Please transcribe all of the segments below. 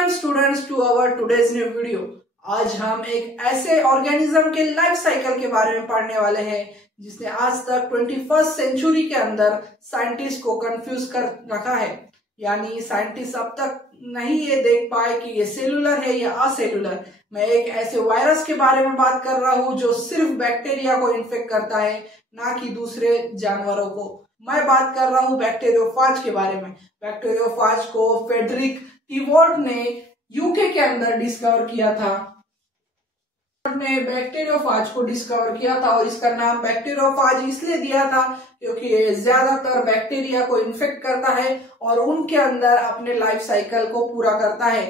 Welcome students to our today's new video. आज हम एक ऐसे ऑर्गेनिज्म के लाइफ साइकिल के बारे में पढ़ने वाले हैं जिसने आज तक 21st सेंचुरी के अंदर साइंटिस्ट को कंफ्यूज कर रखा है। यानी साइंटिस्ट अब तक नहीं ये देख पाए कि ये सेलुलर है या असेलुलर। मैं एक ऐसे वायरस के बारे में बात कर रहा हूँ जो सिर्फ बैक्टीरिया को इन्फेक्ट करता है, ना कि दूसरे जानवरों को। मैं बात कर रहा हूँ बैक्टीरियोफाज के बारे में। बैक्टीरियोफाज को फ्रेडरिक टीवॉल्ट ने यूके के अंदर डिस्कवर किया था। ने बैक्टीरियोफाज को डिस्कवर किया था और इसका नाम बैक्टीरियोफाज इसलिए दिया था क्योंकि ये ज्यादातर बैक्टीरिया को इन्फेक्ट करता है और उनके अंदर अपने लाइफ साइकिल को पूरा करता है।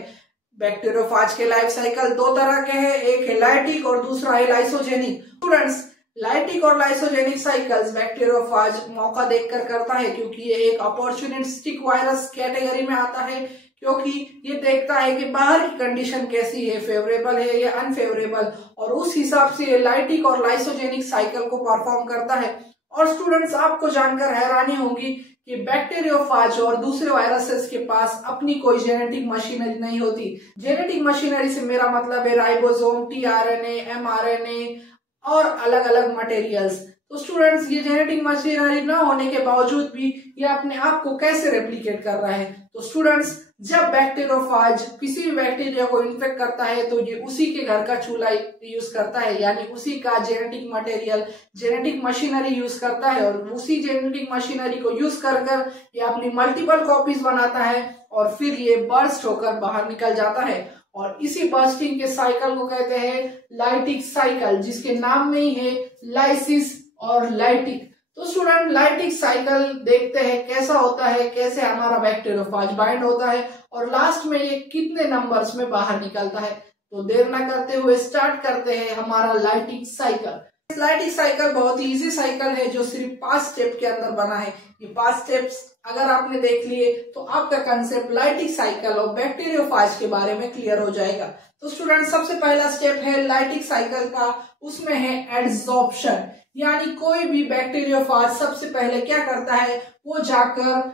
बैक्टीरियोफाज के लाइफ साइकिल दो तरह के हैं, एक है लाइटिक और दूसरा है लाइसोजेनिक। स्टूडेंट्स, लाइटिक और लाइसोजेनिक साइकिल्स बैक्टीरियोफाज मौका देखकर करता है क्योंकि ये एक अपॉर्चुनिस्टिक वायरस कैटेगरी में आता है, क्योंकि ये देखता है कि बाहर की कंडीशन कैसी है, फेवरेबल है या अनफेवरेबल, और उस हिसाब से ये लाइटिक और लाइसोजेनिक साइकिल को परफॉर्म करता है। और स्टूडेंट्स, आपको जानकर हैरानी होगी कि बैक्टीरियोफाज और दूसरे वायरसेस के पास अपनी कोई जेनेटिक मशीनरी नहीं होती। जेनेटिक मशीनरी से मेरा मतलब है राइबोसोम, टीआरएनए, एमआरएनए और अलग अलग मटेरियल्स। तो स्टूडेंट्स, ये जेनेटिक मशीनरी ना होने के बावजूद भी ये अपने आप को कैसे रेप्लिकेट कर रहा है? तो स्टूडेंट्स, जब बैक्टीरियोफाज किसी भी बैक्टीरिया को इन्फेक्ट करता है तो ये उसी के घर का चूल्हा यूज करता है, यानी उसी का genetic material, genetic machinery use करता है, और उसी जेनेटिक मशीनरी को यूज कर कर ये अपनी मल्टीपल कॉपीज बनाता है और फिर ये बर्स्ट होकर बाहर निकल जाता है। और इसी बर्स्टिंग के साइकिल को कहते हैं लाइटिक साइकिल, जिसके नाम में ही है लाइसिस और लाइटिक। तो स्टूडेंट, लाइटिक साइकिल देखते हैं कैसा होता है, कैसे हमारा बैक्टीरियोफाज बाइंड होता है और लास्ट में ये कितने नंबर्स में बाहर निकलता है। तो देर ना करते हुए स्टार्ट करते हैं हमारा लाइटिक साइकिल। लाइटिक साइकिल बहुत ही इजी साइकिल है जो सिर्फ 5 स्टेप के अंदर बना है। ये 5 स्टेप्स अगर आपने देख लिए तो आपका कंसेप्ट लाइटिक साइकिल और बैक्टीरियोफाज के बारे में क्लियर हो जाएगा। तो स्टूडेंट, सबसे पहला स्टेप है लाइटिक साइकिल का, उसमें है एड्सॉर्प्शन। यानी कोई भी बैक्टीरियोफाज सबसे पहले क्या करता है, वो जाकर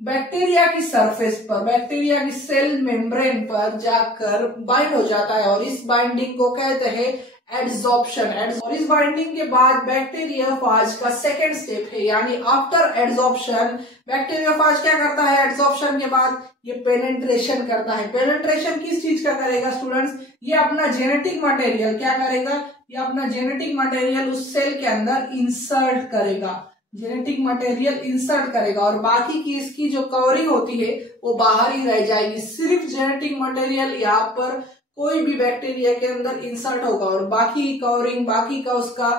बैक्टीरिया की सरफेस पर, बैक्टीरिया की सेल मेम्ब्रेन पर जाकर बाइंड हो जाता है और इस बाइंडिंग को कहते हैं एड्सॉर्प्शन। और इस बाइंडिंग के बाद बैक्टीरियोफाज का सेकेंड स्टेप है, यानी आफ्टर एड्सॉर्प्शन बैक्टीरियोफाज क्या करता है? एड्सॉर्प्शन के बाद ये पेनेट्रेशन करता है। पेनेट्रेशन किस चीज का करेगा स्टूडेंट्स? ये अपना जेनेटिक मटेरियल क्या करेगा? ये अपना जेनेटिक मटेरियल उस सेल के अंदर इंसर्ट करेगा, जेनेटिक मटेरियल इंसर्ट करेगा और बाकी की इसकी जो कवरिंग होती है वो बाहर ही रह जाएगी। सिर्फ जेनेटिक मटेरियल यहाँ पर कोई भी बैक्टीरिया के अंदर इंसर्ट होगा और बाकी कवरिंग, बाकी का उसका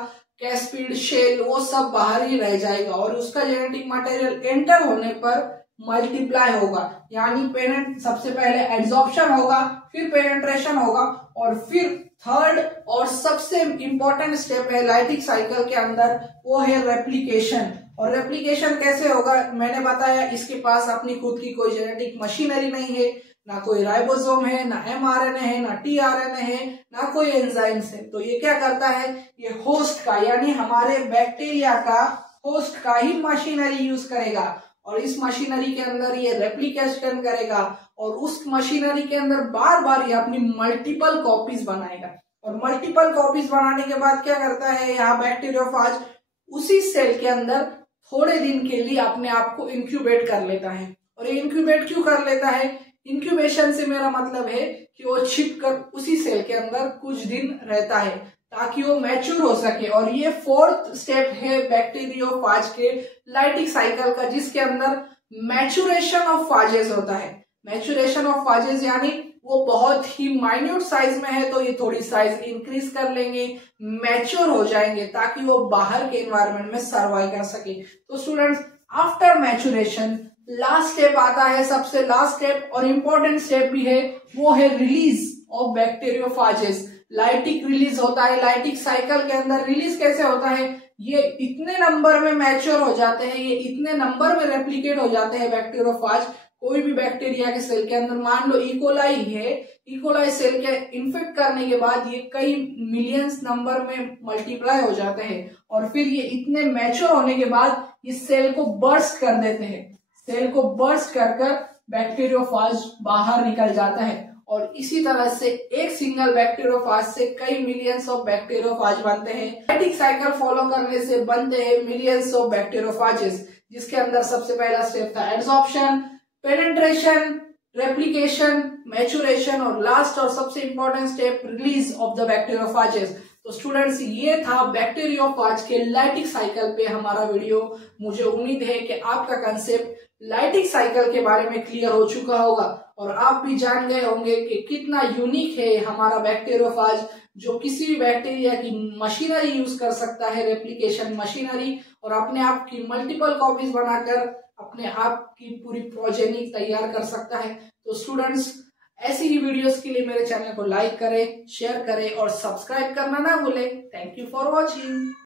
कैस्पिड, शेल, वो सब बाहर ही रह जाएगा और उसका जेनेटिक मटेरियल एंटर होने पर मल्टीप्लाई होगा। यानी सबसे पहले एड्सॉर्प्शन होगा, फिर पेनेट्रेशन होगा और फिर थर्ड और सबसे इंपॉर्टेंट स्टेप है लाइटिक साइकिल के अंदर, वो है रेप्लिकेशन। और रेप्लिकेशन कैसे होगा? मैंने बताया इसके पास अपनी खुद की कोई जेनेटिक मशीनरी नहीं है, ना कोई राइबोसोम है, ना एमआरएनए है, ना टीआरएनए है, ना कोई एंजाइम्स है। तो ये क्या करता है? ये होस्ट का, यानी हमारे बैक्टीरिया का होस्ट का ही मशीनरी यूज करेगा और इस मशीनरी के अंदर ये रेप्लिकेशन करेगा और उस मशीनरी के अंदर बार बार ये अपनी मल्टीपल कॉपीज बनाएगा। और मल्टीपल कॉपीज बनाने के बाद क्या करता है, यहाँ बैक्टीरियोफाज उसी सेल के अंदर थोड़े दिन के लिए अपने आप को इंक्यूबेट कर लेता है। और ये इंक्यूबेट क्यों कर लेता है? इंक्यूबेशन से मेरा मतलब है कि वो छिप कर उसी सेल के अंदर कुछ दिन रहता है ताकि वो मैच्योर हो सके। और ये 4th स्टेप है बैक्टीरियोफाज के लाइटिक साइकिल का, जिसके अंदर मैच्योरेशन ऑफ फाजेस होता है। मैच्योरेशन ऑफ फाजेस यानी वो बहुत ही माइन्यूट साइज में है तो ये थोड़ी साइज इंक्रीज कर लेंगे, मैच्योर हो जाएंगे ताकि वो बाहर के एनवायरनमेंट में सर्वाइव कर सके। तो students, after maturation last step आता है, सबसे लास्ट स्टेप और इम्पोर्टेंट स्टेप भी है, वो है रिलीज ऑफ बैक्टीरियोफाजेस। लाइटिक रिलीज होता है। लाइटिक साइकिल के अंदर रिलीज कैसे होता है? ये इतने नंबर में मैच्योर हो जाते हैं, ये इतने नंबर में रेप्लिकेट हो जाते हैं बैक्टीरियोफाज। कोई भी बैक्टीरिया के सेल के अंदर, मान लो इकोलाई है, इकोलाई सेल के इन्फेक्ट करने के बाद ये कई मिलियंस नंबर में मल्टीप्लाई हो जाते हैं और फिर ये इतने मैच्योर होने के बाद इस सेल को बर्स्ट कर देते हैं। सेल को बर्स्ट कर बैक्टीरियोफाज बाहर निकल जाता है और इसी तरह से एक सिंगल बैक्टीरियोफाज से कई मिलियंस ऑफ बैक्टीरियोफाज बनते हैं। लाइटिक साइकिल फॉलो करने से बनते हैं मिलियंस ऑफ बैक्टीरियोफाजेस, जिसके अंदर सबसे पहला स्टेप था एड्सॉर्प्शन, पेनिट्रेशन, रेप्लिकेशन, मैचुरेशन और लास्ट और सबसे important step release of the bacteriophages. तो स्टूडेंट्स, ये था बैक्टीरियोफाज के लाइटिक साइकिल पे हमारा वीडियो। मुझे उम्मीद है कि आपका कंसेप्ट लाइटिक साइकिल के बारे में क्लियर हो चुका होगा और आप भी जान गए होंगे कि कितना यूनिक है हमारा बैक्टीरियोफाज, जो किसी भी बैक्टीरिया की मशीनरी यूज कर सकता है, रेप्लिकेशन मशीनरी, और अपने आप की मल्टीपल कॉपीज बनाकर अपने आप की पूरी प्रोजेनी तैयार कर सकता है। तो स्टूडेंट्स, ऐसी ही वीडियोस के लिए मेरे चैनल को लाइक करें, शेयर करें और सब्सक्राइब करना ना भूलें। Thank you for watching.